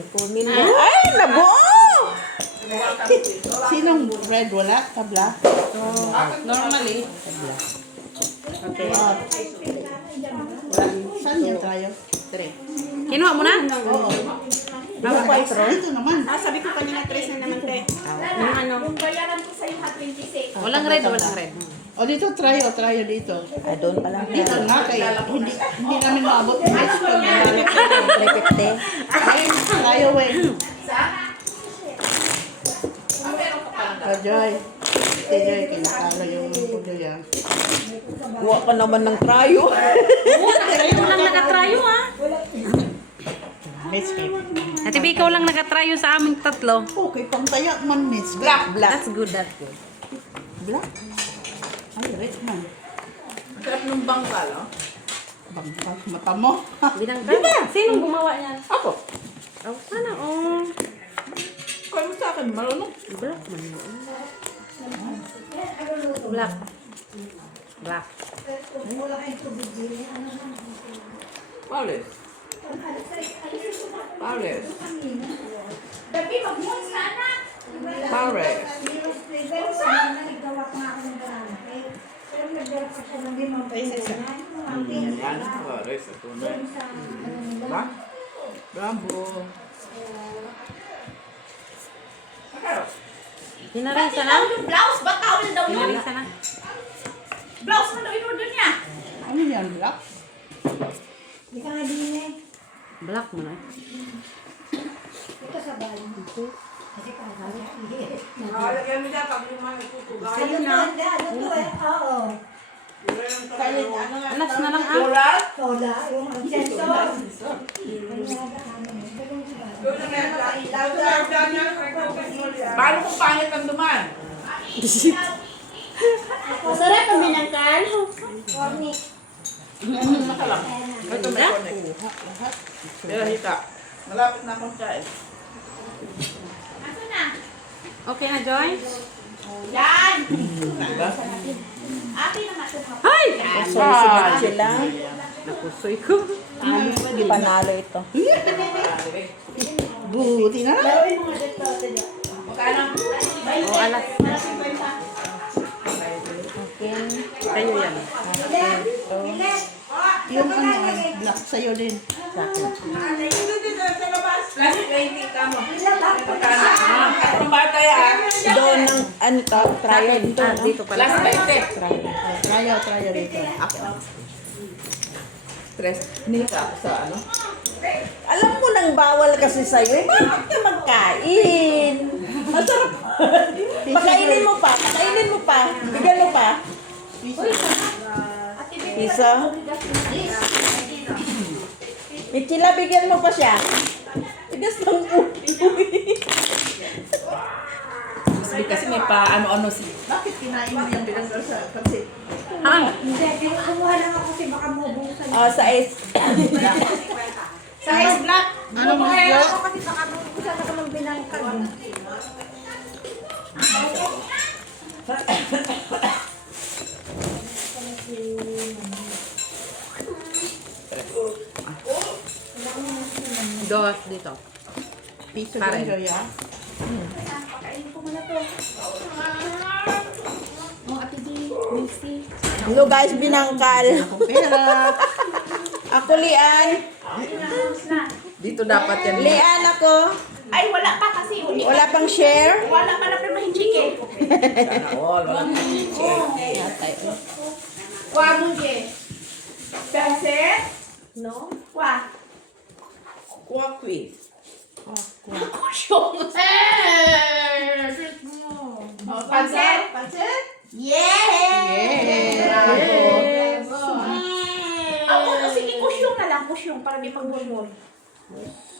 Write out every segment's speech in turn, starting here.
4 million. Ay, nabuo! Sinong red? Wala? Tabla? Normally. Okay. Saan yan tayo? 3. Kinuha mo na? Oo. Ano pa ito? Dito naman. Sabi ko kanina 3 na naman, te. Yung ano? Yung bayaran ko sa'yo ha, 26. Walang red, walang red. O dito, tayo dito. Ay, doon pa lang. Dito nga, kaya hindi namin maabot. Next pag nalalit. 350. Tayo, eh. Joy. Joy, kinakala yung pudo yan. Kuha ka naman ng trayo. Ito lang nakatrayo, ha? Miss Kate. Ate B, ikaw lang nakatrayo sa aming tatlo. Okay, pang taya man, Miss. Black. That's good, that's good. Black. Ay, red man. Sarap ng bangkal, oh. Bangkal, mata mo. Binang ka? Sinong gumawa niyan? Ako. Oh, sana, oh. Kaya mo sa akin, marunong. Black man yun. Black. Black. Pares. Pares. Gabi, mag-moons na anak. Pares. Yan, pares. Ito na. Diba? Bravo. Hinarisa na? Yung blouse, ba towel daw yun? Hinarisa na? Blouse mo daw in-order niya. Ano yan, black? Black mo na. Lagyan mo dyan pag yung mga itutugaw. Sa'yo na. Alas na lang, ah. Oral? Paano kung pangit ang duman? Masarap ang binangkan. Makalang. Ito may connect. Pero hita. Malapit na akong kain. Aso na? Okay na, Joy? Yan. Diba? Ate naman ito. Ay! Sorry sila. Napusoy ko. Panalo ito. Buti na. Magkano? O, alas. Okay. Kayo yan. Yung ano, black sa'yo din. Plus 20 ka mo. Magkano? Ang bata yan. Doon ng ano to, trial Atin. to. Ah, dito pala. Plus 20. Tayo dito. Ako. Stress. Nita ako sa ano? Alam mo nang bawal kasi sa'yo, eh, bakit ka magkain? Masarap. Pakainin mo pa, Bigyan mo pa. Piso. Michila, bigyan mo pa siya. Tigas ng uwi. Kasi may pa ano-ano si... Bakit kinain mo yung binanggal sa pansit? Ah, Oh, sa ice. Size black. Ano mo black? dos dito. Piso Pare. yung Joya. Hello guys, binangkal. Pera. Ako, Lian. Dito dapat yan. Lian ako. Ay, wala pa kasi. Wala pang share. Wala pa na premahin chicken. Sana all. Walang Wa mo, Je. Pansit? No. Wa. kuha quiz. Kusyong. Pansit? Pansit? Yeah! Ako, sige, kusyong na lang. Kusyong para di pagbulbol.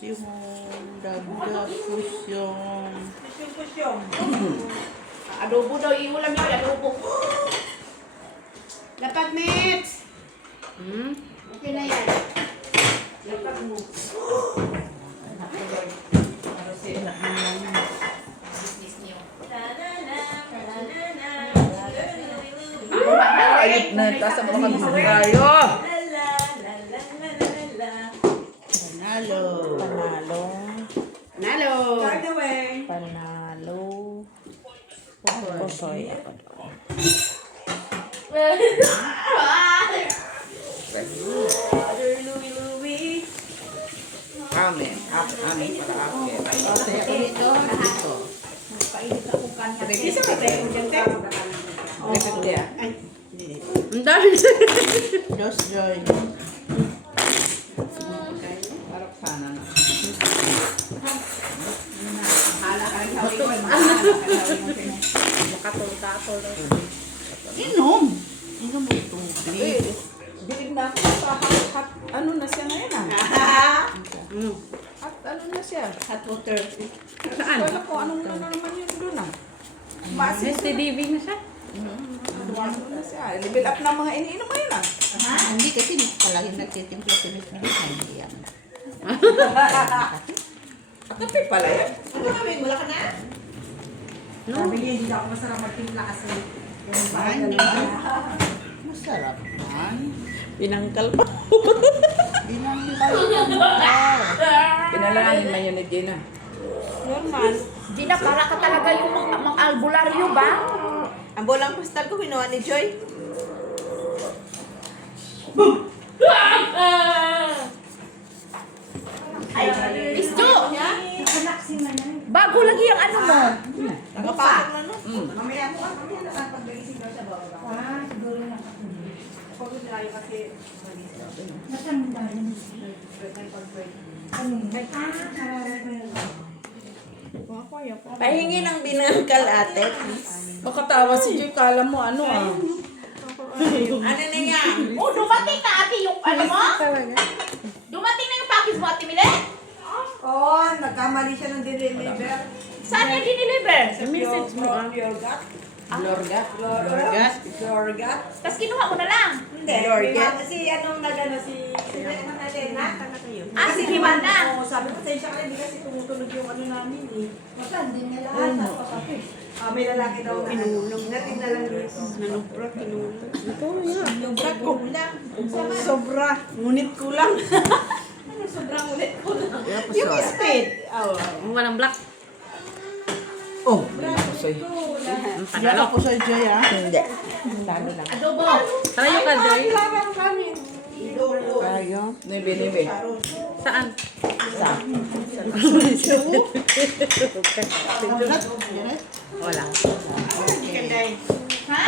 Yung dagdag kusyong. Kusyong. Adobo daw, iulam niyo. Adobo. Lapag, Mits. Okay na yan. Lapag mo. Ayot na. Tasa mo kami tayo. Panalo. Panalo. Soy ako doon. Amen. Amen para akin. Ate, ako dito. Dito. Isa ka tayo kung dyan tayo. Repeat dia. Ang dami. Dos joy. Parang sana na. Makatol-tatol. Inom. Inom mo tubig. Bilig na ako sa hot, ano na siya ngayon ah. Hot, ano na siya? Hot water. Saan? Wala ko, anong ano naman yun doon ah. STDV na siya. Ano na siya. Level up na mga iniinom ngayon ah. Hindi kasi palagi nagtitimpla si Miss Melissa. Hindi yan. Kape pala yan. Masarap man. Pinangkal pa. Pinalangin man yun ni Gina. Normal. Gina, para ka talaga yung mga albularyo ba? Ang bolang pastel ko kinuha ni Joy. Ay, Isto! Bago lagi yung ano mo. Nakapasok na no? Pahingi ng binangkal ate. Makatawa si Joy, kala mo ano ah. Ano na yan? Oh, dumating na ate yung ano mo? Dumating na yung package mo, ate Mile? Oh, nagkamali siya ng deliver. Saan niya diniliver? Sa message mo ah. Pure gut. Lorgat. Pure gut. Tapos kinuha mo na lang. Hindi. Si anong nagano si Elena. Ah, si Dimanda. Oo, sabi ko sa siya hindi kasi tumutunog yung ano namin eh. Hindi niya lahat. May lalaki daw na pinulong. Natin na lang dito. Nanubra, pinulong. Ito nga. Sobra kulang. Sobra. Ngunit kulang. Ano sobra ngunit kulang? Yung speed. Oh. Ang walang black. Oh, sa'yo. Ang Hindi panalo. ako sa Joy ah. Hindi. Lalo lang. Adobo. Tarayo ka, Joy. Tayo. Nebe. Saan? Wala. Ha?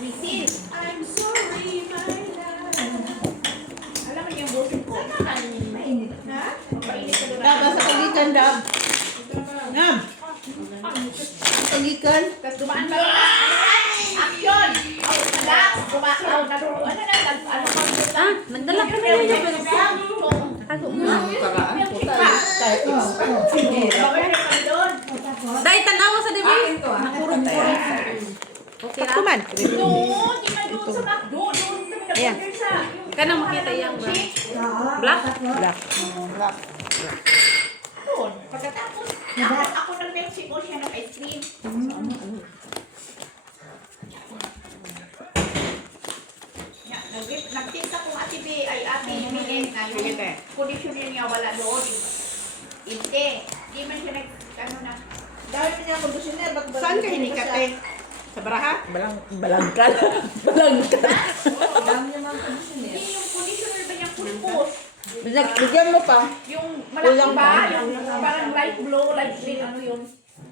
Risil. I'm sorry, my love. Alam mo yung boses ko. Mainit. Ha? Mainit ka doon. Dab, sa tagikan, Dab. Ngam. Tagikan. Tapos dumaan ka doon. Action! Oh, relax. Dumaan. Oh, ano na? Ano ka? Ah, nagdala ka na yun. Ako nga. Karaan po tayo. Babalik ka doon. Dahil tanawa sa dibi. Nakurong-kurong. Okay ra. Doon, di na doon sa McDo. Doon kami nag-order sa... Ka na makita yung black. Black. Doon. Pagkatapos, ako ng milkshake o siya ng ice cream. Nagtinta kong ate B, ay ate Minen na yung conditioner niya wala doon. Hindi. Di man siya ano na. Dahil niya conditioner, ba't ba? Saan kayo nikate? Sa Baraha? Balangkal. Balangkal. Alam niya mga conditioner. Hindi yung conditioner ba niyang pulpos? Bigyan mo pa. Yung malaki ba? Yung parang light blue, light green, ano yun?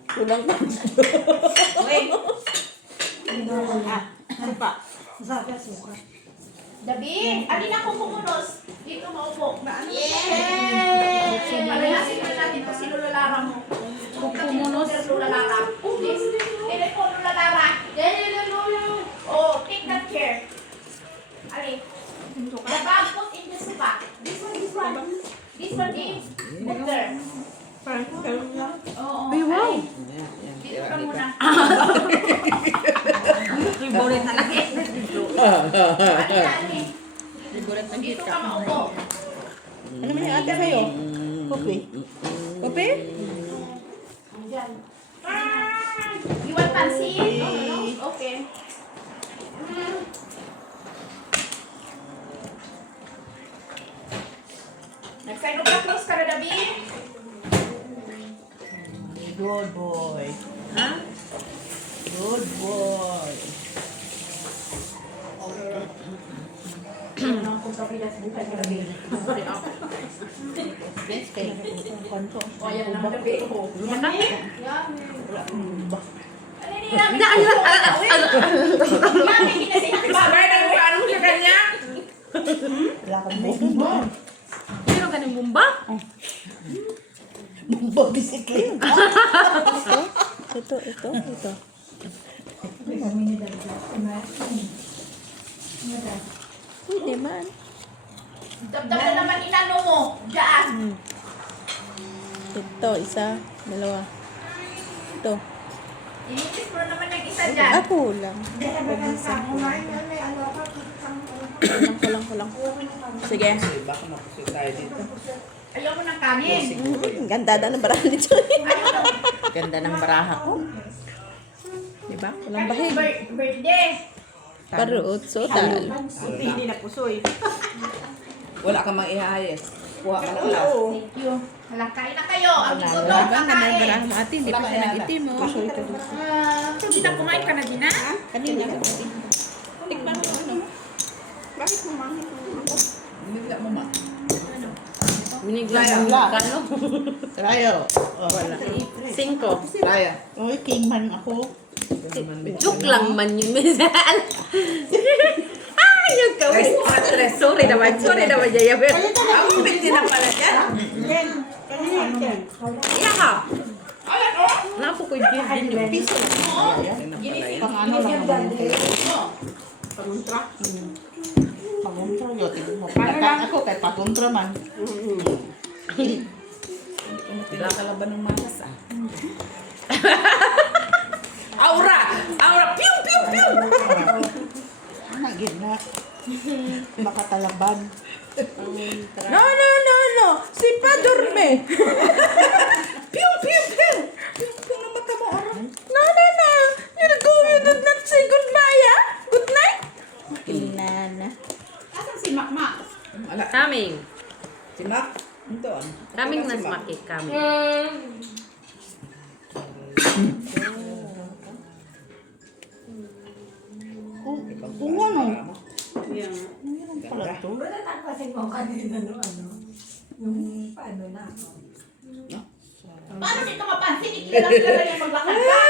Kulang pa. Wait. Ano pa? Dabi, alin ako kumunos. Dito maupo. Yay! Palayasin na natin ito si Lola Lara mo. Kumunos. Lola Lara. Please. Telephone Lola Lara. Oh, take that chair. Ali. The bag put in the sofa. This one. This one is better. Oo. Ay, wow. Dito ka muna. Favorite na laki. Ali. Dito ka maupo. Ano may ate kayo? Kopi? Kopi? You want pansit? Okay. Nag-sign up na close ka na, Dabi? Good boy. Ha? Good boy. Next kay konto. O, yan lang gabi ko. Lumata? Hindi, Mami, kinasihan ba? Sabay na yung ano sa kanya. Wala kang bomba. Meron ka ng bumba? Bomba bisikleta. Ito. Pwede man. Dabdab na naman inano mo. Diyan. Ito, isa, dalawa. Ito. Inipis mo na naman yung isa dyan. Ako lang. Kulang. Sige. Baka makusay tayo dito. Ayaw mo ng kanin. Ganda na ng barahan nito. Ayaw mo. Ganda ng baraha ko. Diba? Walang bahig. Birthday. Paruot, so tal. Hindi na pusoy. Wala ka mang ihayas. Kuha ka ng last. Thank you. Hala, kain na kayo. Ang ito to, kakain. mo ate, hindi pa siya nag-itim mo. Kita kumain ka na din na? Kanina. Tikman mo ano. Bakit mo mangit mo? Bigla mo ma. Minigla Kaya, mo wala. kano? Rayo. Oh, Wala. 5. Kaya. Oy, king man ako. Joke lang man yun, minsan. Ay, yung kawin. Sorry naman, Jaya. Ako pwede na pala dyan. Iya ka. Napo ko din yung piso. Pang ano lang naman. Paguntra yo, tingnan mo. Pagkat ako kay paguntra man. Wala ka laban ng malas ah. Aura! Pew! Ana gid na. Makatalaban. No. Si pa dorme. Pew! Kung namata mo araw. No. You're going to not say goodbye, ah? Good night. Inana. Asan si Makmak? Ala. Coming. Si Mac. Ito. Coming na smakik kami. Kung ano? Meron pala to. Paano dito mapansin? Ikilala yung maglakad ka.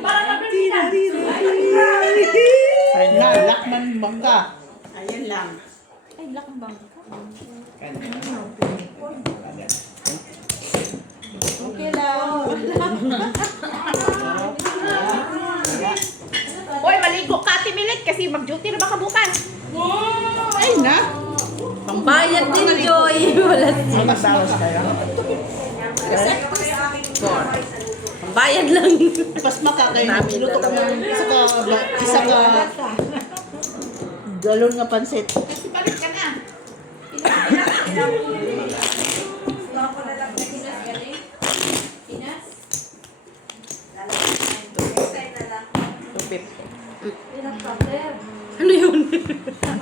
Para nagbibinan. Na, lakman bangka. Ayan lang. Okay lang. Hoy, maligo ka, Timilit, kasi mag-duty na baka bukas. Ay na. Pambayad din, Joy. Wala. Magbawas kayo. Pambayad lang. Pas makakain. Luto ko ng isa ka galon nga pansit. Kasi balik ka na. Ano yun?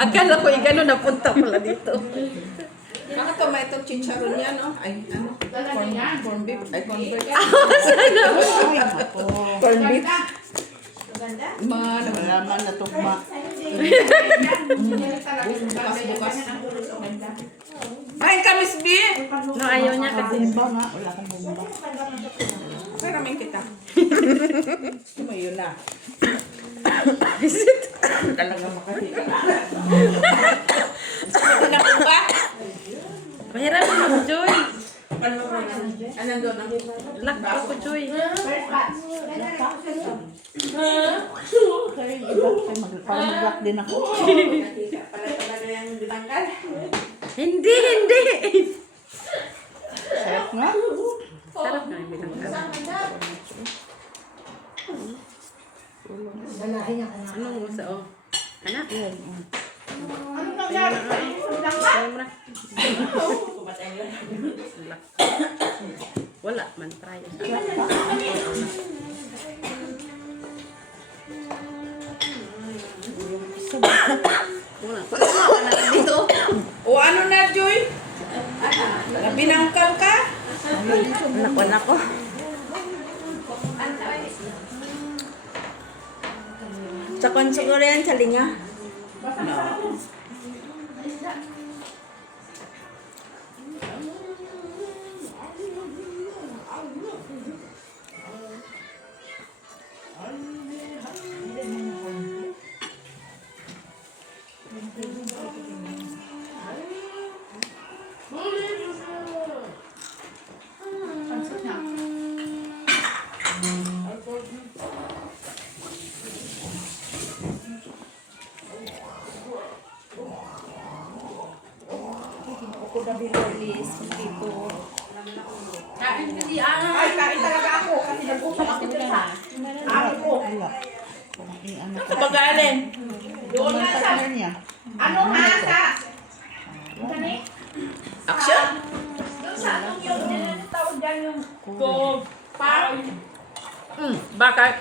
Akala ko yung gano'n napunta pala dito. Bakit ka may itong chicharon niya, no? Ay, ano? Corn beef. Ay, corn beef. Ay, ako. Corn beef. Maganda. Mga ano. Malaman na tukma. Bukas. Kain ka, Miss B! No, ayaw niya kasi. Bumba nga. Wala kang bumba. Peramin kita. Ito yun na. Talaga makahika. Ito na po ba? Mahirap mo, Joy. Anong doon? Lock ko, Joy. First batch. Kaya iba. Parang mag-lock din ako. Pala talaga yung ditangkal. Hindi. Sarap nga. Sarap na yung binangka. Anong mo sa o? Anak? Ano nangyari sa iyo? Ayaw mo na. Lock. Wala man, try. Wala. Wala na dito. O ano na, Joy? Nabinangkal ka? Anak ko. Sa kon siguro yan, sa linga. Kain ka di ah. Ay, kain talaga ako kasi nag-usap ako dun sa amo ko. Wala. Ano Sa pag-alin. Doon nga sa, partner niya? ano ha, sa, gani? Action? Doon sa, yung tawag dyan yung, park. Bakit?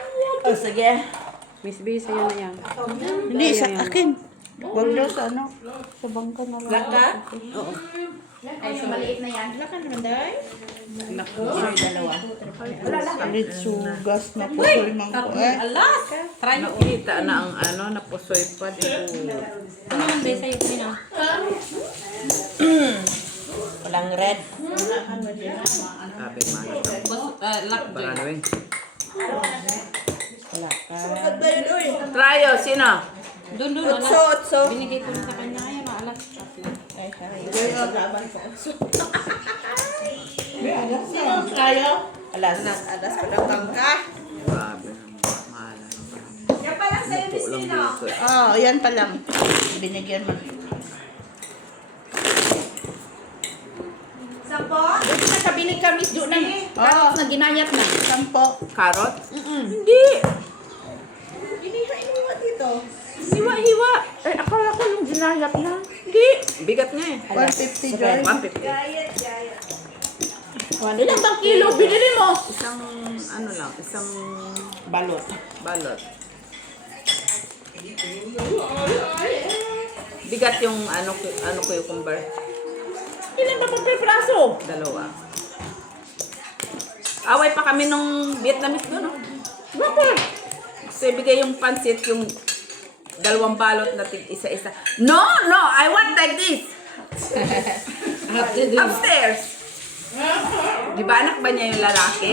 Oh, sige. Miss B, sa'yo na yan. Hindi, sa akin. Huwag daw sa ano. Sa bangka na lang. Laka? Oo. Ay, yung maliit na yan. Naku, ay, dalawa. Ulit sugas na po sa limang ko. Alas! Try mo. Nakita na ang ano, napusoy pa dito. Ano ang B sa'yo, Pina? Walang red. Sabi man. Lock dyan. Baranawin. Wala ka. Tryo, sino? Doon, Otso, otso. Binigay ko na sa kanya. Ayaw, alas. Tayo? Alas. Alas pa lang bangka. Grabe. Mahal. Yan pala sa'yo, Miss Lang Nino. dito. Oo, yan pa lang. Binigyan mo. Sampo? Doon na sabi ni Kamis doon na. Oo. Na ginayat na. Sampo. Carrot? Hindi. Inihain mo nga dito. Hiwa-hiwa. Eh, akala ko yung ginayat na. Hindi. Bigat nga eh. 150 Joy. 150. Ilang bang kilo binili mo? Isang, ano lang, isang Balot. balot. Bigat yung ano cucumber. Ilan ba pang praso? Dalawa. Away pa kami nung Vietnamese doon, no? Bakit? Kasi bigay yung pansit, yung dalawang balot na isa-isa. No, I want like this. Upstairs. Di ba anak ba niya yung lalaki?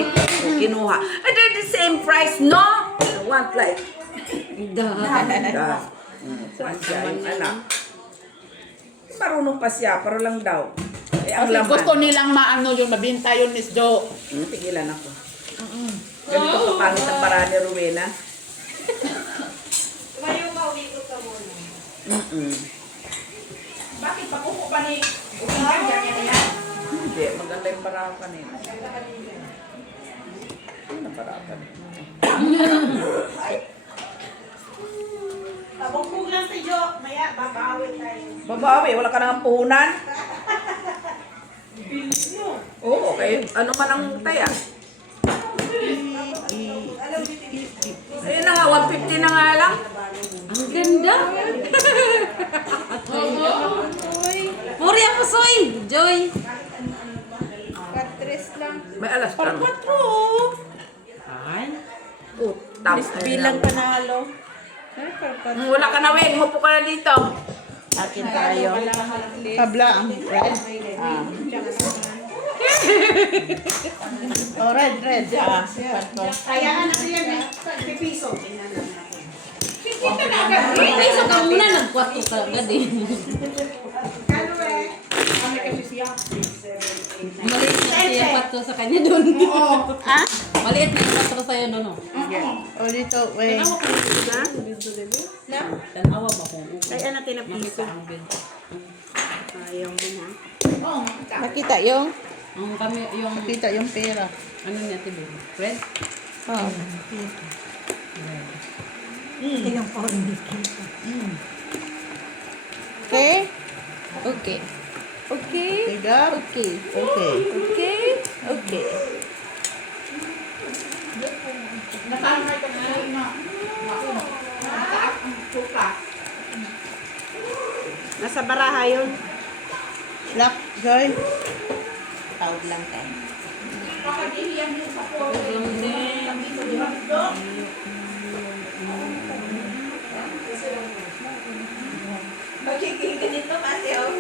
Kinuha. And they're the same price, no? I want like. Saan siya yung anak? Marunong pa siya, pero lang daw. Eh, ang Kasi laman. gusto nilang maano yung mabinta yun, Miss Jo. Tigilan ako. Ganito kapangit ang para ni Rowena. Tumayo ka, umikot ka muna. Bakit pakuko pa ni Uwigan? Ganyan na yan. Hindi, maganda yung para kanina. Ano para kanina? Tabugbog lang si Jo. Maya, babawin tayo. Babawi, wala ka nang puhunan? Oo, okay. Ano man ang taya? Ayun na nga, 150 na nga lang. Ang ganda. Puri ako, Soy. Joy. May alas pa. no? Oh, tapos Bilang panalo. Wala ka na, Weng. Mupo ka na dito. Akin tayo. Kabla ang red. Oh, red. Kaya na siya na. Pipiso. Piso ka muna, nagkwato ka agad eh. Kano eh? Ano kasi siya? Maliit na kasi yung pato sa kanya doon. Ha? Maliit na yung pato sa'yo doon. No? O dito, wait. Tanawa ba kung Ay, anak, tinapiso. ayaw mo na? Nakita yung? Ang kami, yung, Nakita yung pera. ano niya, tibo? Red? Oh. Okay? Okay. Okay. Tiga? Okay. Okay. Okay. Okay. Nakamay ka na na. Nataak ang suka. Nasa baraha yun. Lock, Joy. Tawag lang tayo. Pakadihiyan yung sa polo. Magkikingin ito, Mateo.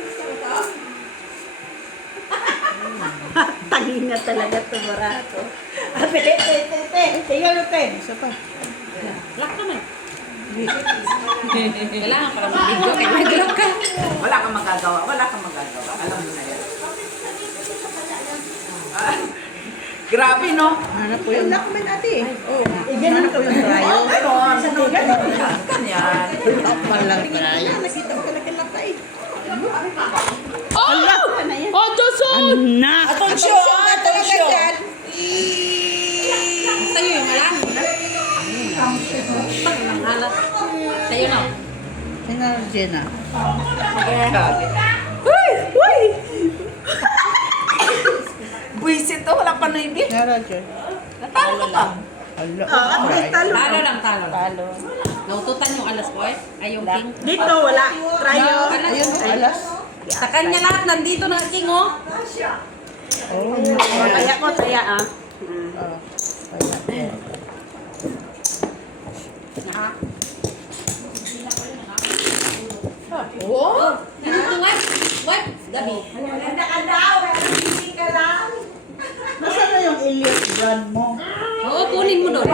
Tangina talaga ito, Barato. Te. Tingnan mo, te. Isa pa. Lock naman. Kailangan para mag-video. Kaya nag-lock ka. Wala kang magagawa. Alam mo na yan. Grabe, no? Hanap po yung... Hanap mo ate. Oo. Hanap po yung trayo. Meron. Ganyan. Palang trayo. Nakita ko talaga lang tayo. Oh, Joson! Atensyon! Sa'yo yung alam. Ang halat. Sa'yo na. Sino Jenna? Buisit to, wala pa na ibig. Meron Jen. Natalo ka pa. Talo lang, talo. Naututan yung alas ko eh. Ay, yung king. Dito, wala. Trayo. Ayun, alas. Sa kanya lahat, nandito na king, oh. Kaya ko, saya ah. Oh, nandito nga. What? Gabi. Ganda ka daw, hindi ka lang. Nasaan na yung Elliot brand mo? Oo, kunin mo doon.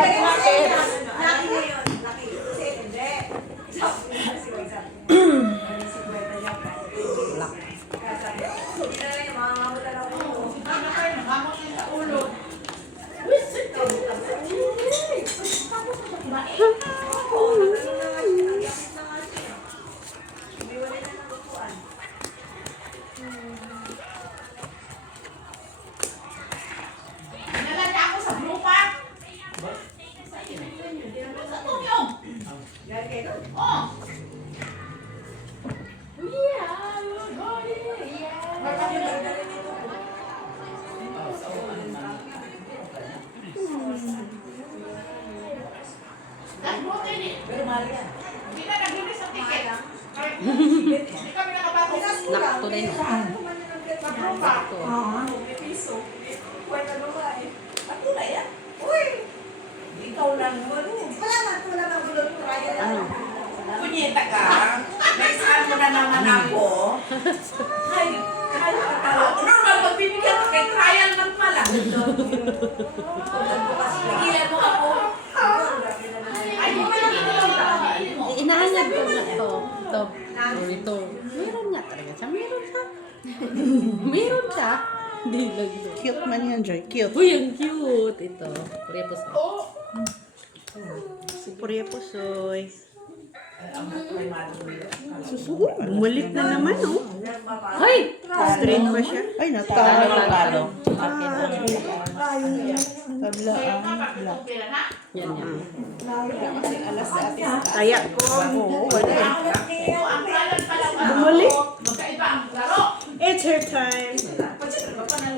Nalala ako sa blue park. Sa Tumyong. Oh. Hindi na nag-release ang ticket. Hindi kami nakapasok. Nakto din. Sa blue park. Punyeta ka. Naisaan mo na naman ako. Normal, magbibigyan ka kay trial man pala. Pigilan mo ako. Ay, bumili ko lang. Inahanyag ko na ito. Ito. Meron nga talaga siya. Meron siya. Hindi lang ito. Cute man yan, Joy. Cute. Uy, ang cute. Ito. Repos na. Si Pureposoy. Susuko. Bumalik na naman, oh. Hoy! Straight pa siya. Ay, natalo. Tabla ang black. Yan. Kaya ko. Bumalik. Magkaiba ang laro. It's her time.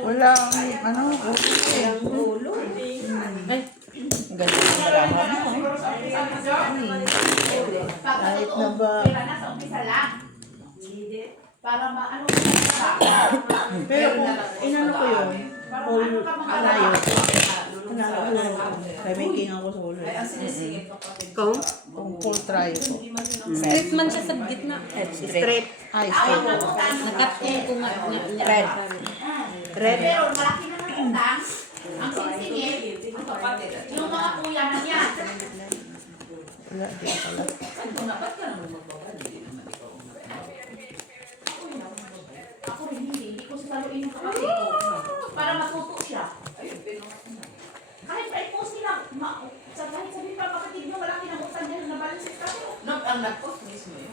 Wala, ano, Ay, ganda ng drama mo, eh. Kahit na ba, Nasa umpisa lang. Para maano ko pero kung inano ko yun, whole alayo. Kaya may king ako sa whole. Kung full try ko. straight man siya sa gitna. Straight. Ay, straight. Nakat ko nga. Red. Red. Pero malaki na ng utang. Ang singsingin. Yung mga kuya na yan. Wala, di pala. Ako rin hindi ko sasaluin ng kapatid ko. Para matuto siya. Kahit i-post nila, kahit sabihin pa kapatid niyo, wala kinang-utang dyan na balance ka. Ang nag-post mismo yun.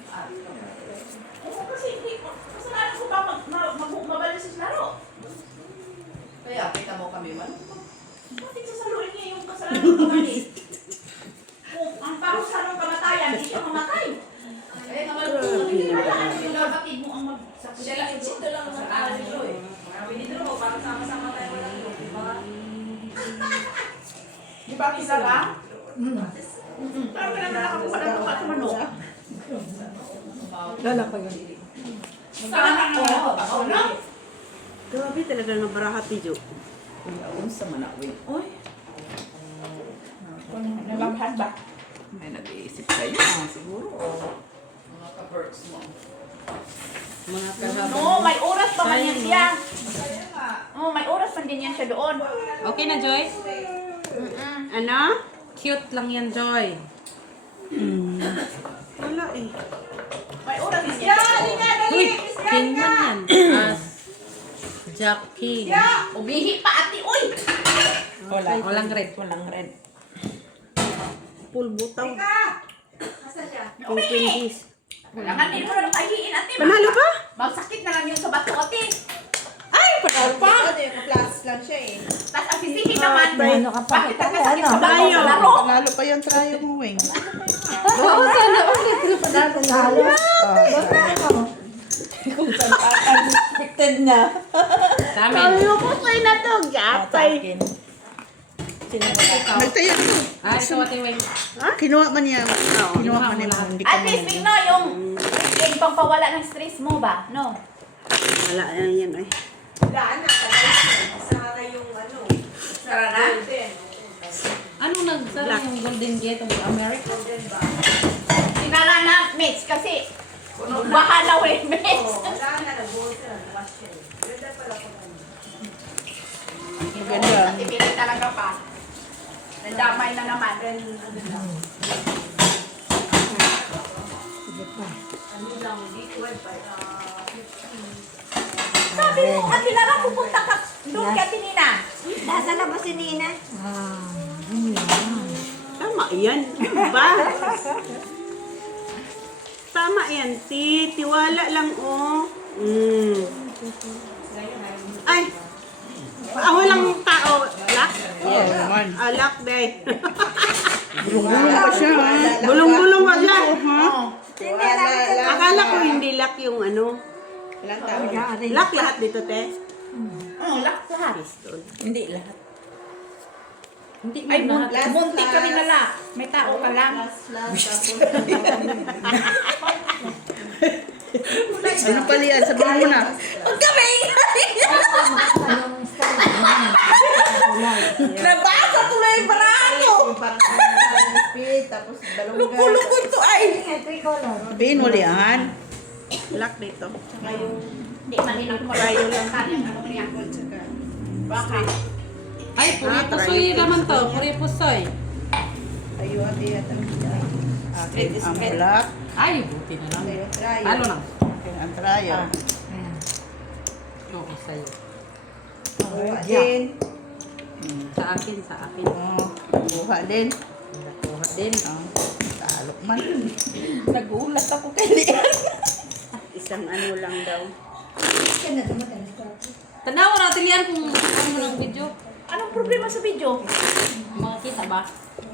Oo, kasi hindi ko. Kasalanan ko ba mabalance sa laro? Kaya kita mo kami man. Bakit sasaluin niya yung kasalanan ng kapatid? Kung ang parusa ng kamatayan, hindi siya mamatay. Kaya naman Hindi ba ano yung kapatid mo ang siya lang, ito lang ang tao nyo eh. Pinito mo, parang sama-sama tayo wala ito, di ba? Di ba, isa lang? Pero kailan na nakakuha ng tuka sa manok? Lala pa yun. Saan ako? Ako na? Grabe talaga ng baraha, Pijo. Kung sa manawin. Uy. Nababhan ba? May nag-iisip kayo siguro. Mga ka-works mo. Mga kahapon. No, may oras pa man yan siya. Oh, may oras man din yan siya doon. Okay na, Joy? Ano? Cute lang yan, Joy. Wala eh. May oras man yan. Uy, King man yan. As Jackie. Umihi pa ate, uy! Walang red. Walang red. Full butaw. Kung Umihi! 20s. Wala nga, hindi mo na nakahiin ate. Panalo ka? Magsakit na lang yun sa bato ate. Ay, panalo pa! Tapos ang sisihin naman, Ano ka pa? bakit nagkasakit sa bato Tayo. sa laro? Panalo pa yung trayo mo, Wing. Oo, sana ulit. Panalo. Kung saan expected niya. Sa amin. Ayoko sa'yo na to. Gapay. Nagtayo ko. Ah, ito ate Weng. Kinuha man niya. Kinuha man niya. Hindi ka At least, man. no, yung pangpawala ng stress mo ba? No? Wala yan ay. Sara na? Anong nagsara yung Golden Gate of America? Sinara na, Mitch, kasi bahala ulit, Mitch. Maganda. Ipili talaga pa. Nandamay na naman. Sabi mo, Ate Lara, pupunta ka doon kay Ate Nina. Nasaan na ba si Nina? Tama yan. Ba? Tama yan, Ti. Tiwala lang, oh. Ay! Walang tao. Lak? Oo naman. Lak, day. Bulong-bulong pa siya, ha? Bulong-bulong wag lak. Wala. Akala ko hindi lak yung ano. Lak lahat dito, te. Oh, lahat. Hindi lahat. Hindi mo Ay, lahat. muntik kami na la. May tao ka lang. Ano pala yan? Sabihin mo na. Huwag kami! Nabasa tuloy yung barako! Luko-luko to ay! Sabihin mo yan. Lak dito. Hindi, malinaw ko malayo lang. Ano niya? Baka. Ay, puri pusoy naman to. Puri pusoy. Ang black. Ay, buti na lang. Ano lang? Ang trayo. Oo, sa'yo. Jen. Sa akin, sa akin. Buha din. Nakuha din. Talok man. Nagulat ako kay Lian. Isang ano lang daw. Tanawa natin yan kung ano mo ng video. Anong problema sa video? Makakita ba?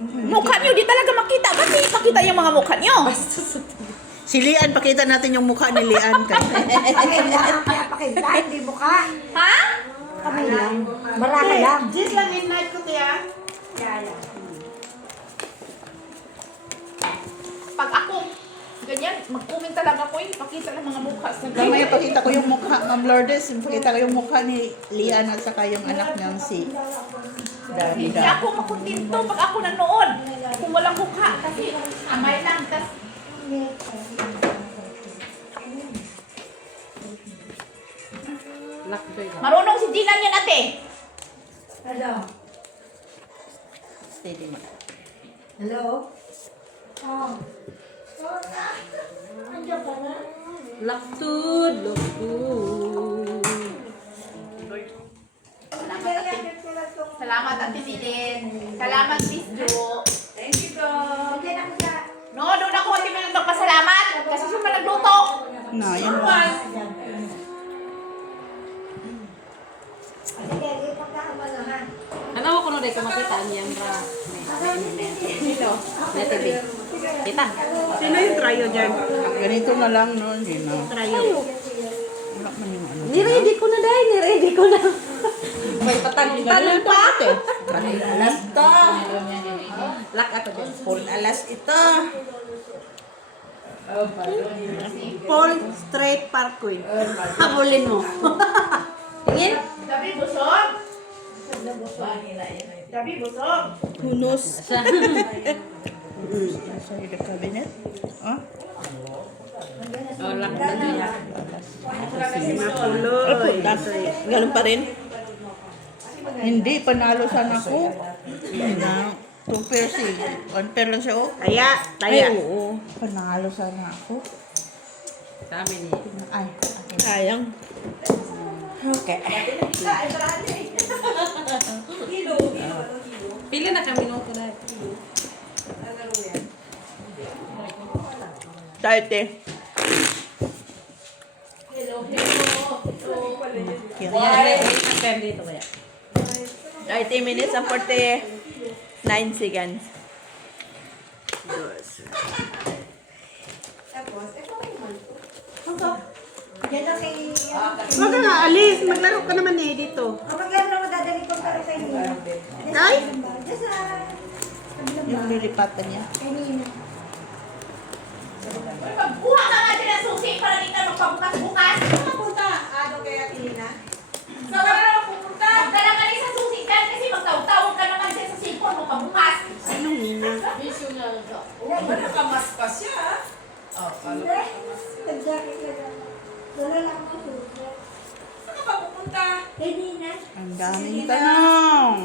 Mukha niyo, di talaga makita. Ba't di pakita yung mga mukha niyo? Si Lian, pakita natin yung mukha ni Lian. Hindi mo ka. Ha? Kami lang. Marami lang. Just lang in-night ko, tiya. Pag ako, ganyan, mag-comment talaga ako, ipakita ng mga mukha sa Mamaya pakita ko yung mukha, Ma'am Lourdes. Pakita ko yung mukha ni Lian at saka yung anak niyang si Hindi Davida. ako makontento pag ako nanood. Kung walang mukha, kasi amay lang. Tas, Lock joy lang. marunong si Gina niyan, ate. Steady mo. Lock food, lock food. Salamat, Ate Silin. Salamat, Miss Jo. Thank you, Jo. No, doon ako, Ate Silin, magpasalamat. Kasi siya man nagluto. Na, yan mo. Ano ko na rin kung makita ang yung bra. Dito. TV. Kita. Sino yung trayo dyan? Ganito na lang, no? Hindi na. Trayo. Wala man yung ano. Niready ko na dahil. Niready ko na. May Tanong pa ate. Alas to. Lock ako dyan. Full alas ito. Paul Straight Parkway. Habulin mo. Tingin. Sabi, busog. Sabi, busog. Hunos. Sa the cabinet. Oh? Oh, lock na niya. Mapuloy. Ganun pa rin. Hindi, panalo sana ako. Na, 2 pairs eh. 1 pair lang siya oh. Taya. Ay, Taya. oo. Panalo sana ako. Sa amin eh. Ay, Sayang. Okay. Pili na kami minuto dahil. 30. Kaya, ang pen dito kaya. 30 minutes and 49 seconds. Huwag ka nga, alis. Maglaro ka naman eh dito. Ay? yung lilipatan niya. Pagbuha ka nga din ang susi para di ka magpabukas-bukas. Saan ka na pupunta? Magdala ka rin sa susi dyan kasi magtaw-tawag ka naman dyan sa cellphone mo pabukas. Anong nina? Nakamas pa siya. Oh, saan ka pa pupunta? Ang daming tanong.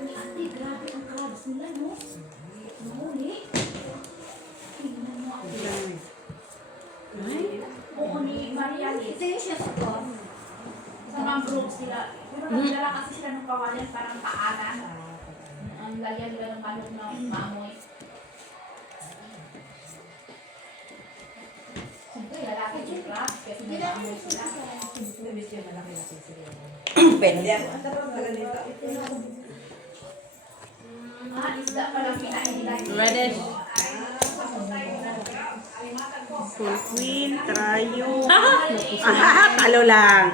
Ate, grabe ang crabs nila, no? Nahuli. Tingnan mo ako. Oo, ni Maria Liz. Sa mga groups nila. Pero nagdala kasi sila ng kawalan parang paanan. Ang lagyan nila ng kalong na maamoy. Siyempre, lalaki yung crabs kasi maamoy sila. Pwede. Isda pa lang kinain nila. Ready? Full queen, trayo. Talo lang.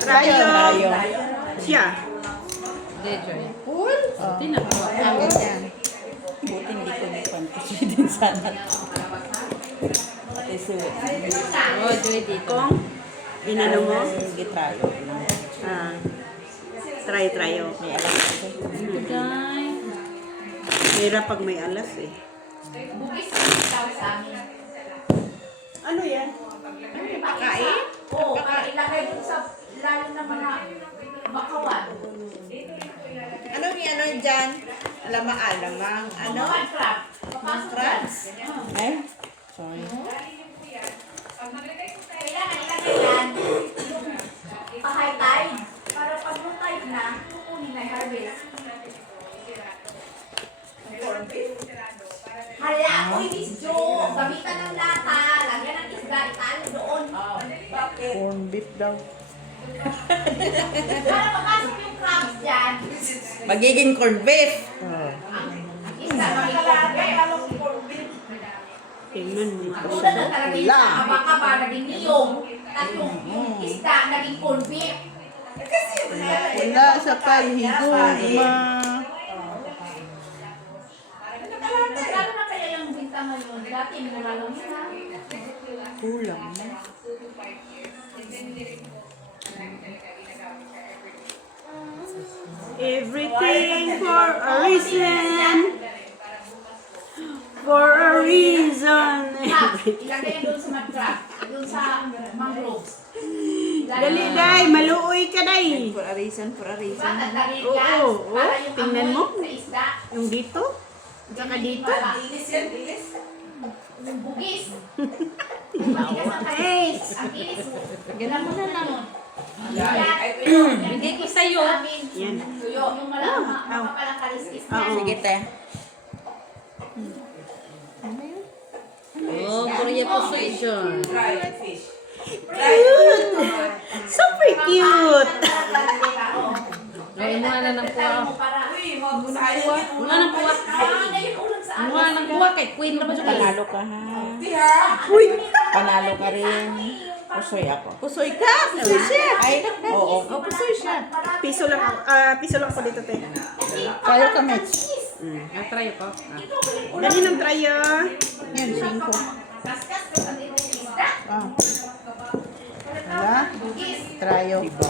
Trayo. Siya. Dejoy. Cool. Tinakuha. Akin yan. Buti hindi ko nagpantasi din sana. Ate Sue. Oh, Joy dito. Kung inano mo? Gitrayo. Ah. Trayo. May alam ako. Joy. Hirap pag may alas eh. Bugis ang tawag sa amin. Ano yan? Kain? Oo, para ilagay dun sa ilalim ng mga bakawan. Anong ano dyan? Alamang. Ano? Mga crab. Papasok Crabs? yan. Eh? Sorry. Kailangan ilagay yan. Pa-high tide. Para pag low tide na, kukunin na yung harvest. Hala, uy, Miss Jo, gamitan ng lata, lagyan ng isda, italo doon. Corn beef daw. Para papasok yung crabs dyan. Magiging corned beef. Isda, makalagay. Tingnan mo. Una na talaga yung kaba-kaba, naging niyong. Tapos yung isda, naging corned beef. Wala sa palhigugma. Magkano na kaya yung binta ngayon? Dati mura lang yun, ha? Kulang. Everything for a reason. For a reason. Ilagay yun doon sa mag-crab. Doon sa mangroves. Dali, day. Maluoy ka, day. For a reason. Diba? Tagdagin Oo, yan. oo. Para yung Tingnan amoy mo. sa isda. Yung dito. Saka dito. Yung bugis. Matigas ang kainis. Ang inis. Ganun mo na lang. Bigay ko sa'yo. Yan. Tuyo. Yung makapalang kaliskis niya. Sige, te. Oh, Korea position. Super cute. Oh, inuha na ng puwa. Inuha ng puwa. Inuha ng puwa. Kay Queen na ba siya? Panalo ka, ha? Uy. Panalo ka rin. Pusoy ako. Pusoy ka. Pusoy siya. Ay, oo. Oh, pusoy siya. Piso lang ako dito, te. Kaya ka, Mitch. Ang try ko. Dali ng trayo. Yan, 5. Kaskas ko sa isda. Ah. La? Trayo. $150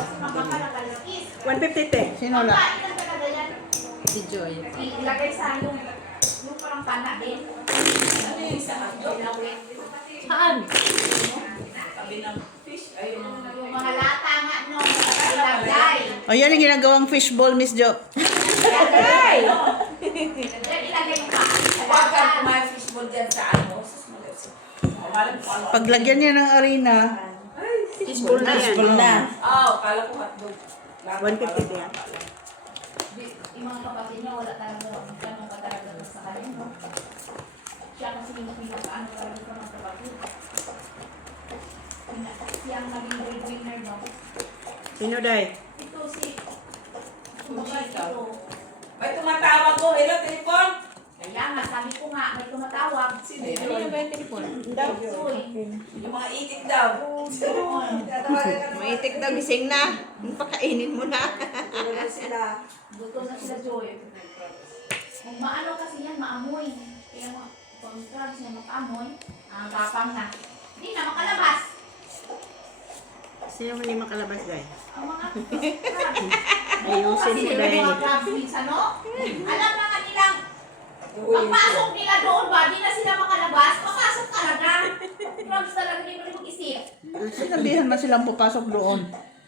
te. Sino la? Si Joy. Ilagay sa yung parang pana din. Ano yung isa Saan? yung mga lata nga no, ilagay. O yan yung ginagawang fishball, Miss Jo. Ilagay! Then ilagay yung pana. Paglagyan niya ng arena, Fishbowl na yan. Na. 150 te yan. Yung mga kapatid niya, wala talaga sa kanya. Siya kasi yung pinakaano talaga sa mga kapatid. Siya ang naging breadwinner, no? Sino day? Ito si... Ito. May tumatawag ko. Hello, telepon? Kaya nga, sabi ko nga, may tumatawag. Sino yun? ba yung telefon? Uy. Yung mga itik daw. Maitik na, gising na. Pakainin mo na. Gusto na sila, Joy. Kung maano kasi yan, maamoy. Kaya mga pag-drugs niya makamoy, ang kapang na. Hindi na makalabas. Sino hindi makalabas day? Ang mga drugs. Ayusin Kasi mo yung dahil. mga drugs minsan, no? Alam na nga nilang, pagpasok nila doon ba, di na sila makalabas, papasok talaga. Drugs talaga, hindi mo rin mag-isip. sinabihan man silang papasok doon.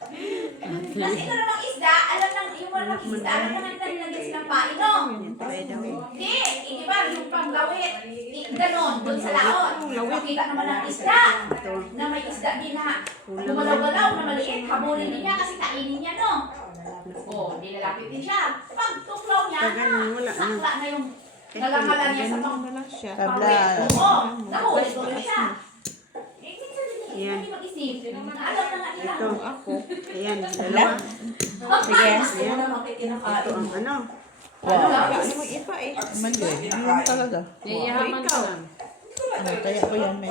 Kasi ito namang isda, alam ng yung mga isda, alam na nga nilagyan silang pain, no? Hindi, di ba, yung panglawit, ganon, doon sa laot. Makita naman ng isda, na may isda din na gumalaw-galaw na maliit, habulin din niya kasi kainin niya, no? O, nilalapit din siya. Pag tuklaw niya, sakla na yung nalangalan niya sa Tabla. Oo, nahuli ko siya. Eh, minsan Yan. hindi mag-isip. Alam na nga nila. Ito, ako. Ayan, dalawa. Sige. Ito ang ano. Mali. Yun talaga. Yayaman ka lang. Ano, kaya ko yan, Miss.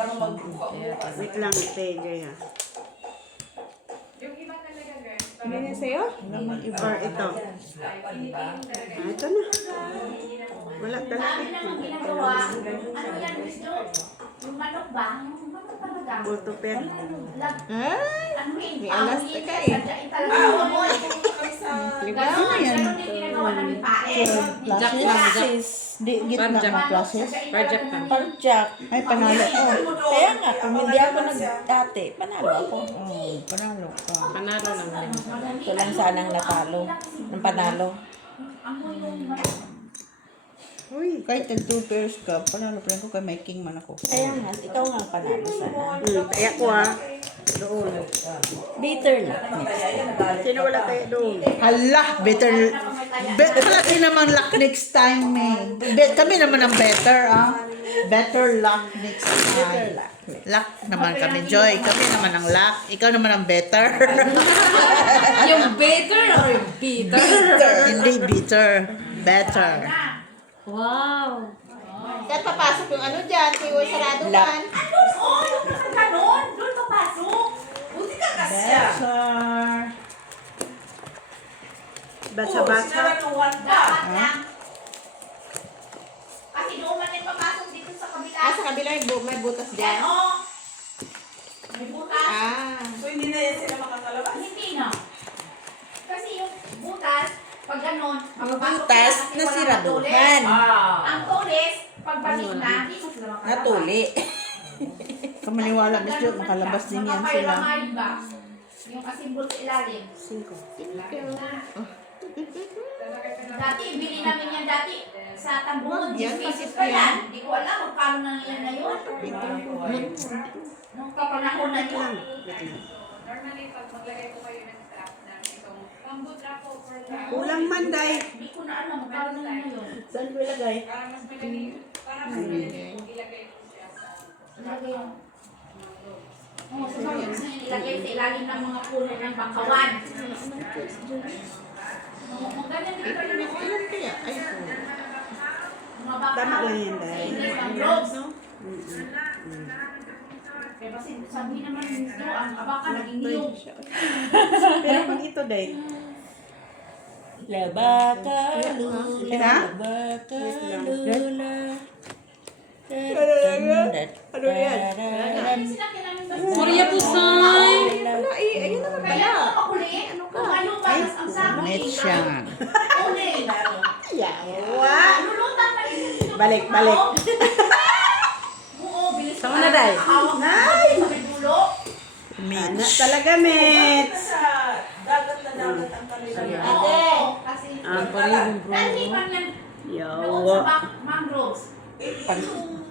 Wait lang, te, Jaya. Ano yan sa'yo? Or ito. Ito na. Wala Dami talaga. namang ginagawa. Ano yan, gusto? Yung manok ba? Yung manok talaga. Multiper. Ano yun? Elastic ka eh. Talaga yung amon. Ganon, ganon yung ginagawa namin pae. Jack lang, Jack. Di, gitna ng classes. Project ka. Pag-jack. Ay, panalo ko. Kaya nga, kung hindi ako nag-dati, panalo ako. Oh, panalo ka. Panalo lang din. Ito lang sanang natalo. Ng panalo. Amoy yung manok. Uy, kahit tag 2 pairs ka, panalo pa rin ko kay may king man ako. Kaya nga, ikaw nga ang panalo sana. Kaya ko doon. Bitter lang. Sino wala tayo doon? Hala, better. Palagi naman luck next time, eh. Kami naman ang better, ah. Better luck next time. Luck naman kami, Joy. Kami naman ang luck. Ikaw naman ang better. Yung better or bitter? Hindi bitter. Better. Wow. Saan papasok yung ano dyan? Tiwa sarado Luck. man. Andun, oh, yung ganon. Doon papasok. Buti ka kasya. Better. Basa-basa. Sinaranuhan pa. Dapat lang. Kasi doon man yung papasok dito sa kabila. Sa kabila may butas Yan, oh. May butas. So hindi na yan sila makakalabas. Hindi na. Kasi yung butas, pag ganon, makapasok butas sila kasi na walang siraduhan. matulis. Ang tulis, pagbalik na, hindi mo sila makalabas. Natuli. Kung maniwala, Miss Jo, makalabas din yan sila. Makapay ba? Yung asimbol sa ilalim. 5. Dati, bili namin yan dati sa Tambungon. Yan, pieces pa yan. Hindi ko alam kung paano na yan na yun. Nung kapanahon na yun. Normally, pag maglagay ko kayo ng strap na itong bamboo trap over the Kulang man, day. Hindi ko na alam kung paano na yun. Saan ko ilagay? para mas madali, ilagay ko siya sa Ilagay yung... Oo, sa mga ilagay sa ilalim ng mga puno ng bangkawan. Mga ganyan din pa naman. Ilan kaya? Ay, Mga baka. Tama lang yan, Sa day. English, ang globes. Kaya kasi sabi naman nito, ang abaka naging niyog. Pero pag ito, day. Labaka, lula, Ha? labaka, lula. Ano yan? Hindi sila kailangan ba? Maria Pusay! Wala eh. ayun naman Kaya pala. ako makulit. Tumayo pa ang sabi. Net siya. Ulit. Yawa. Lulutan pa rin siya. Balik, balik. Oo, bilis Tama na, Day. Hawak na sa may dulo. Ana talaga, Mets. Sa dagat na dagat ang kanila. Oo. Kasi nalipan yan. Doon sa Yawa. mangroves.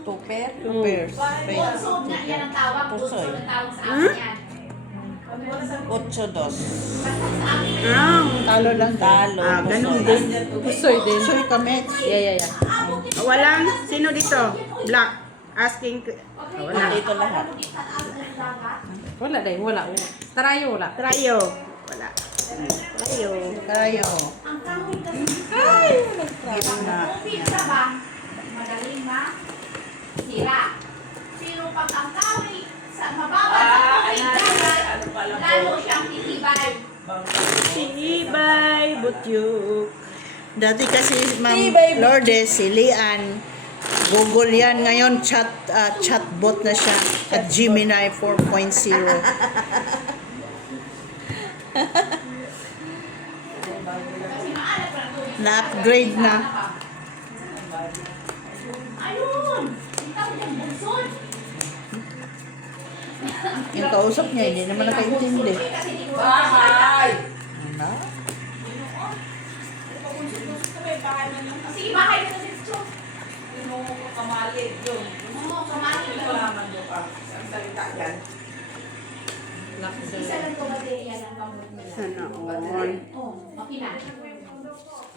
Two pairs. Puso niya, yan ang tawag. Puso ang tawag sa amin yan. 8-2. Sa amin na Ah, Talo lang. Talo. ganun din. Pusoy din. Pusoy ka, Mets. Yeah. Walang, sino dito? Black. Asking, wala. Dito lahat. Wala din, wala. Tarayo, wala. Trayo. Wala. Trayo. Karayo. Ang kahoy kasi. Gitna. Kung pizza ba, madaling sira. Pero pag ang kahoy sa mababa sa tubig dagat, lalo siyang titibay. Tibay, butyuk. Dati kasi Ma'am Lourdes, si Lian, Google yan. Ngayon, chatbot na siya at Gemini 4.0. Kasi maalat pa ng tubig. Na-upgrade na. Ayun! Ang tawag niyang bunsod. Yung kausap niya, hindi naman nakaintindi. Kasi di ko Bahay! Ano? Sige, bahay na sa sitso. Yung kamali yun. Oo, kamali Yung yun. malaman mo pa. Ang salita yan. Isa lang ko baterya ng gamot nila. Sana all. Oo, makina.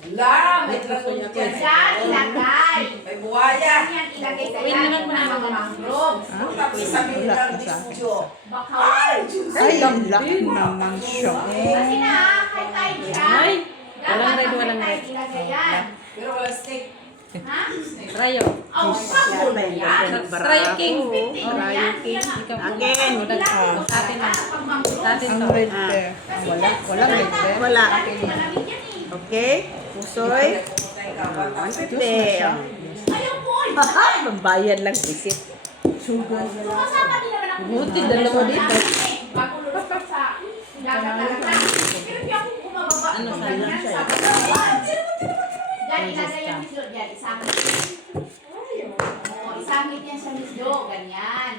La! May dragon dyan. Diyan, ilagay. May buhaya. Yan, ilagay sa ilalim ng mga mangroves. Tapos sabihin lang video. Bakawan. Ay, ang laki naman siya. Kasi na, high tide siya. Ay, Dapat walang red, pag walang high red. tide, ilagay yan. Pero wala snake. Ha? Tarayo. Oh, pakul na yan. Tarayo King. Tarayo King. Again. Sa atin na. Sa atin Ang to. red pair. Wala. Walang red pair. Wala. eh. Okay? Pusoy. 150. Ayaw po. Magbayad lang isip. Sumasama din naman ako. Buti, dalawa dito. Bago lulusot sa dagat talaga. Pero di ako bumababa. Ano, Pag saan ganyan, siya? sabi ko, Diyan, ilagay yan, Miss Jo. Diyan, isangit. Oo, isangit yan sa Miss Jo. Ganyan.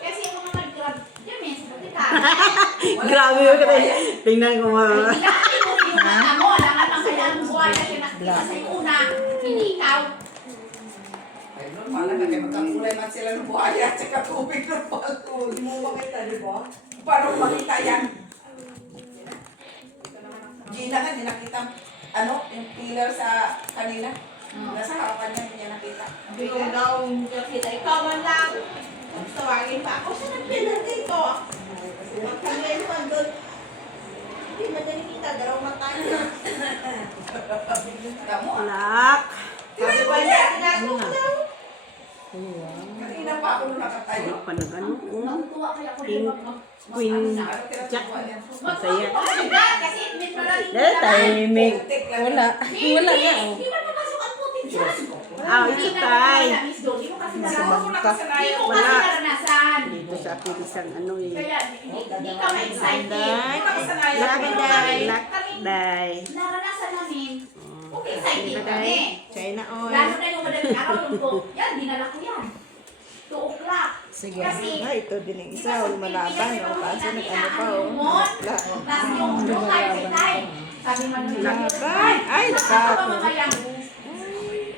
Kasi yung mga nag-grab, yan, Miss, buti ka. Grabe yun kasi. Tingnan ko mga. Hindi na kasi mo yung mata mo. Alangan ang kaya ang buhay na siya nakita sa iyo una. Hindi ikaw. Ay, normal lang. Kaya magkakulay man sila ng buhaya at saka tubig ng palto. Hindi mo makita, di ba? Paano makita yan? Gina nga, hindi nakita. Ano? Yung pillar sa kanila. Nasa harapan niya, hindi niya nakita. Ikaw daw, kita. Ikaw man lang. Tawagin pa ako. Saan nagpilan dito? Magkagayin pa doon. Hindi madali kita. Dalawang mata niya. Tamo, Black. sabi ba niya? Tinasok daw. Kanina pa ako nung nakatayo. Ano pa na gano'n? Natuwa kaya ako King, Queen, Ano Jack. Masaya. Masaya. Kasi admit mo lang Dahil timing. Wala. Wala nga. Oh. Di ba napasok ang putin siya? Ah, ito tay. Miss Do, di mo kasi Ako naranasan. nakasanayan. Di mo kasi naranasan. Dito sa pilisang ano eh. Kaya di ka ma-excited. Day. Nakasanayan. Black Pero day. kami- Black kami- day. Naranasan namin. Okay, excited kami. China oil. Lalo na yung madaling araw, yung to, yan, dinala ko yan. 2 o'clock. Sige. Kasi, Ay, ito din yung isa. Lumalaban. O, kaso nag-ano pa o. tapos yung time. Sabi man nung Laban. Ay, nakako. nakako.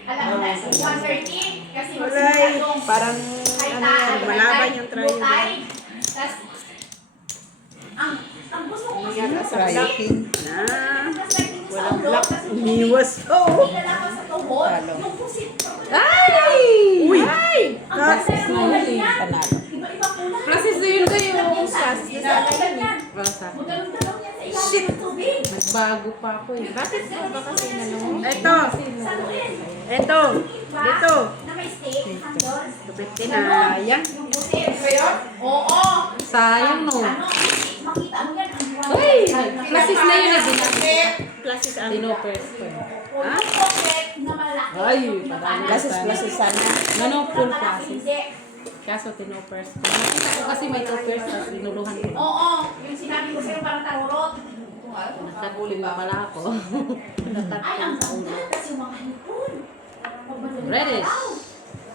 Alam mo na, 1:30. Kasi Walay. magsimula yung Parang ano yan. Malaban yung low trial. tide. Tas, ang gusto ko kasi Yan, yung Try kasi, King. Na. tas like dito sa Walang ulo, black. tas Umiwas. hindi nalaman sa tuhod, yung pusit. Ay! Uy! Ang ganda ng kulay niya. Panalo. Iba-iba kulay. Process na yun kayo. Ilalagay yan. Rasa. Magdalong-dalong yan sa ilalim ng tubig. Nagbago pa ako eh. Bakit ba kasi Ito. Sa luin. Ito. Diba? Dito. Na may steak, handon. 250 na. Sayang. Yung pusit. Oo. Sayang no. Ano, makita mo yan. Ang buwan. Uy! Process na yun na Plasis ang Tinopers ko. Yung chocolate na malaki. Ay, yung padami. panas. Plasis sana. Ano, full Malaki, process. hindi. Kaso tinopers. Nakita ko kasi may toppers, tapos linuluhan ko. Oo, yung sinabi ko sa'yo parang tarurot. Nakabuli pa pala ako. Ay, ang ganda kasi yung mga hipon. Reddish.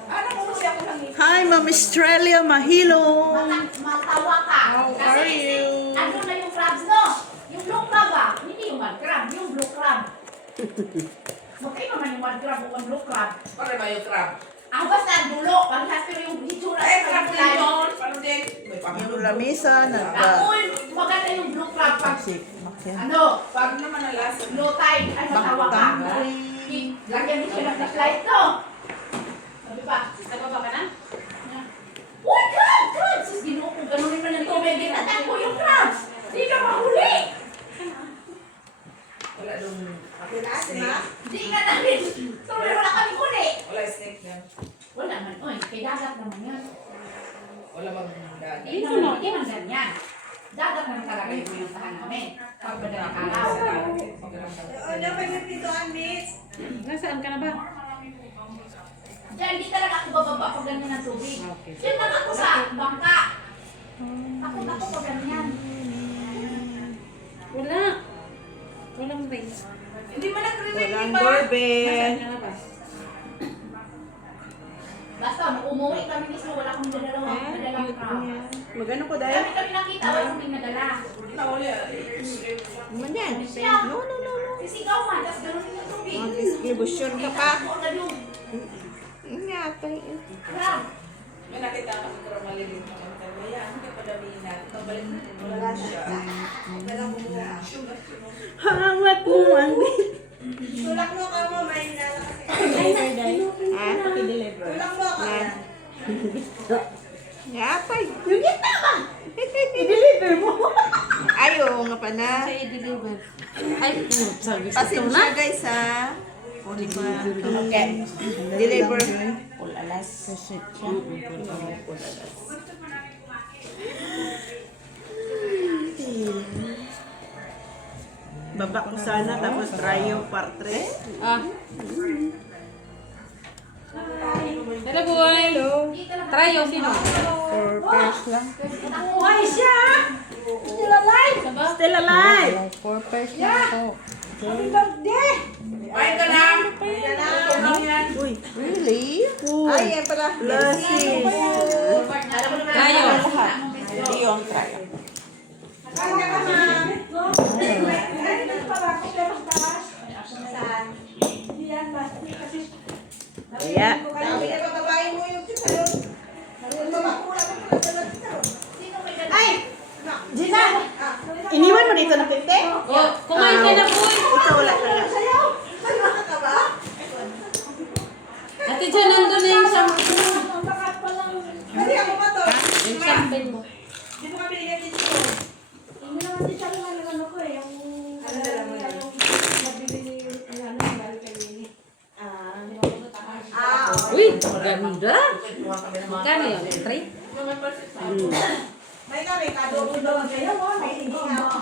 Ano mo siya ko lang Hi, Ma'am Australia Mahilo. Matawa ka. How Kasi are you? ano na yung crabs, no? Yung blue crab ah. Hindi yung mud crab, yung blue crab. Magkaiba naman yung mud crab o yung blue crab. Pare ba yung crab? Ang basta dulo, parehas pero yung itsura. Ay, crab din yun. Paano din? May Yung pamilya. lamisa, Ako, maganda yung blue crab pag ano, Pag naman ang lasa. low tide, ay matawa ka. Lagyan mo siya ng flashlight, no? Sabi ba? Nababa ka na? Uy, crab! Crab! Sus, ginoo ko, ganunin mo ng tubig, ginatakbo yung crabs! Hindi ka mahuli! Wala dong Snake. Hindi ka namin! Sorry, wala kami huli! Wala snake yan. Wala man, oy, kay dagat naman yan. Wala magdagat. Hindi man ganyan. Dagat naman talaga yung pinuntahan namin. Pag madalang araw. Ano ba yung pintuan, miss? Nasaan ka na ba? Diyan, hindi talaga ako bababa pag ganyan ng tubig. Diyan lang ako sa bangka. Takot ako pag ganyan. Wala. Walang ring. Hindi mo nag-relate Walang ba? doorbell. Nasaan ka na ba? Basta, nung umuwi kami mismo, wala akong madalang crab. Magano ko dahil? Kami nakita, wala akong nadala. Nawali. Naman yan. Siya, No. sisigaw man, tapos ganunin yung tubig. Mag-distribution ka pa. Ako agad yung Ingatan. crab. May nakita ka sa kurang malilim na kanta. Yan, hindi pa damihin natin. Pabalik mo. Wala siya. Wala ko muna. Hawat mo ang Tulak mo ka mo, may hinala kasi. Ha? Paki-deliver. Tulak mo ka. Yan. Yapay. Yung gitna ka. I-deliver mo. Ay, oo nga pa na. Sa i-deliver. Ay, sabi ko Pasensya na. guys ha. Okay. Deliver. Pulalas. Baba ko sana tapos try yung part 3. Ah. Hello, boy. Try yung sino? For pairs lang. Nakuhay siya! Still alive! Still alive. For pairs lang po. Happy birthday! Kain ka na. Ito lang yan. Uy. Really? Ay, yan pala. Lassis. Tayo. Hindi yung try. Kanya ka na. Kaya. Sabi na bababae mo yung chicharon. Mabakulat ang pagkasalat chicharon. Ay! Gina! Iniwan mo dito na pinte? Oh, kumain ka na, boy. Ikaw wala ka na. May baka ka ba? Ate dyan, nandun na yung champagne. Hindi ako ba to? Yung champagne mo. Hindi mo ka binigyan din chicharon. Hindi naman si Charo na naman ako eh. Yung Ano na lang mo yan? nabili ni ano, galing kay Nini. Uy, ganda. Magkano yun? 3? May kami, kadobo-dobo kayo. May hindi nga ako.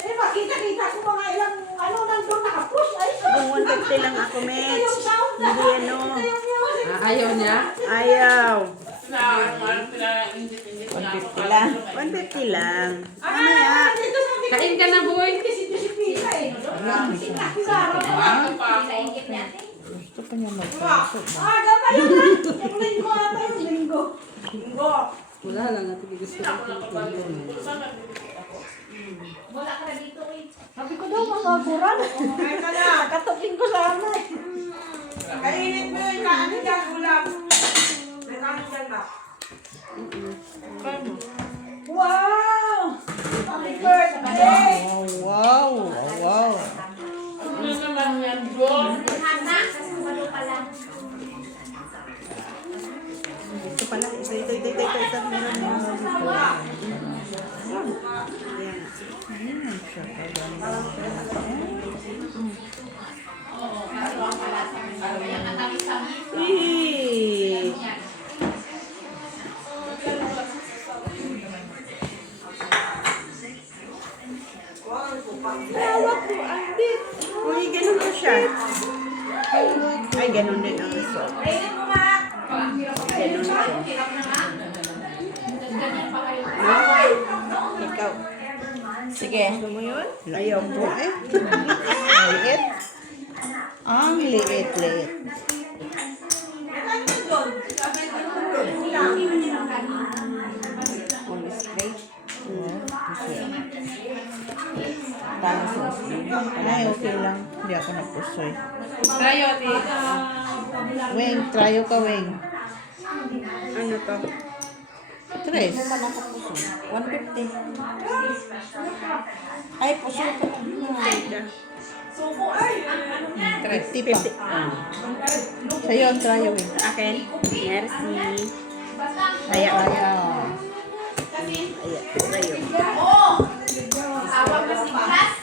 Eh, makita-kita ko mga ilang ano nandun nakapush. Ay, Kung 150 lang ako, Mets. Hindi ano. Ayaw niya? Ayaw. 150 lang. 150 lang. Mamaya. Kain ka na, boy. Naingit niya. Gusto pa niya magpasok. Gabay yun ha! Yung linggo ata yung linggo. Wala lang natin gusto ko. Wala ka na dito eh. Sabi ko daw, makaburan. Kaya ka na. Katukin ko sana eh. Kainit mo yun. Kaano dyan, ulam. May kaano dyan ba? Wow! Happy birthday! Wow, wow. Hana, kasi kumalo pa lang. Ito pala. Ito. Ih. Uy, ganun po siya. Ay, ganun din ang result. Kainin mo, ma. Ganun po. Ikaw. Sige. Gusto mo yun? Ayaw po eh. Liit. Ang liit. On straight. Tama sa straight. Ay, okay lang. Hindi ako napusoy. Tayo, ate. Weng, tryo ka, Weng. Ano to? Tres. 150. Ay, puso ko. Tres. Tipa. Sa'yo ang tryo, Weng. Akin? Merci. Kaya. Ayan. Tayo. Oo! Tawag na si Class.